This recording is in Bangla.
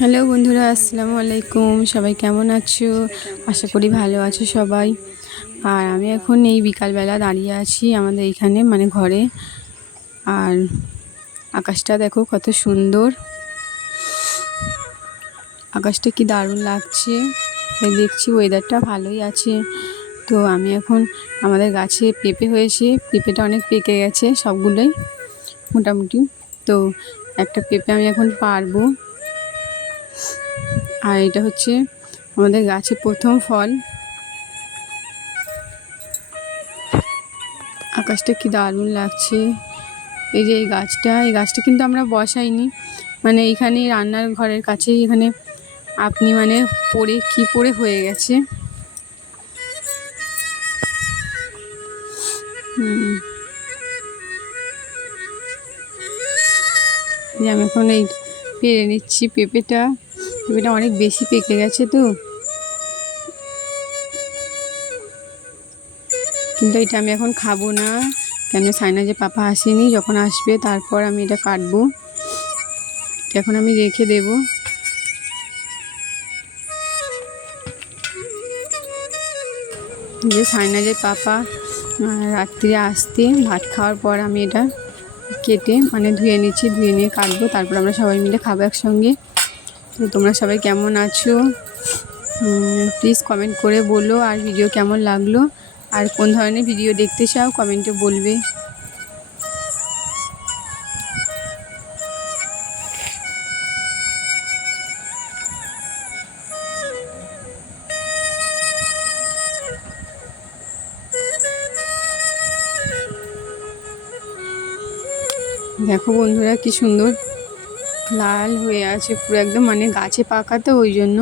হ্যালো বন্ধুরা, আসসালামু আলাইকুম। সবাই কেমন আছো? আশা করি ভালো আছো সবাই। আর আমি এখন এই বিকালবেলা দাঁড়িয়ে আছি আমাদের এইখানে, মানে ঘরে। আর আকাশটা দেখো কত সুন্দর, আকাশটা কি দারুণ লাগছে। দেখছি ওয়েদারটা ভালোই আছে। তো আমি এখন আমাদের গাছে পেঁপে হয়েছে, পেঁপেটা অনেক পেকে গেছে সবগুলোই মোটামুটি। তো একটা পেঁপে আমি এখন পারবো। আর এটা হচ্ছে আমাদের গাছে প্রথম ফল। আকাশটা কি দারুণ লাগছে। এই যে এই গাছটা কিন্তু আমরা বসাইনি, মানে এইখানে রান্নার ঘরের কাছেই, এখানে আপনি মানে পড়ে হয়ে গেছে। আমি এখন এই পেরে নিচ্ছি পেঁপেটা অনেক বেশি পেকে গেছে তো, কিন্তু এটা আমি এখন খাবো না। কেন সাইনাজে পাপা আসেনি, যখন আসবে তারপর আমি এটা কাটবো। এখন আমি রেখে দেব। যে সাইনাজের পাপা রাত্রিরে আসতে ভাত খাওয়ার পর আমি এটা কেটে মানে ধুয়ে নিচ্ছি, ধুয়ে নিয়ে কাটবো, তারপর আমরা সবাই মিলে খাবো একসঙ্গে। তো তোমরা সবাই কেমন আছো প্লিজ কমেন্ট করে বলো। আর ভিডিও কেমন লাগলো, আর কোন ধরনের ভিডিও দেখতে চাও কমেন্টে বলবে। দেখো বন্ধুরা কি সুন্দর লাল হয়ে আছে পুরো একদম, মানে গাছে পাকা তো ওই জন্য।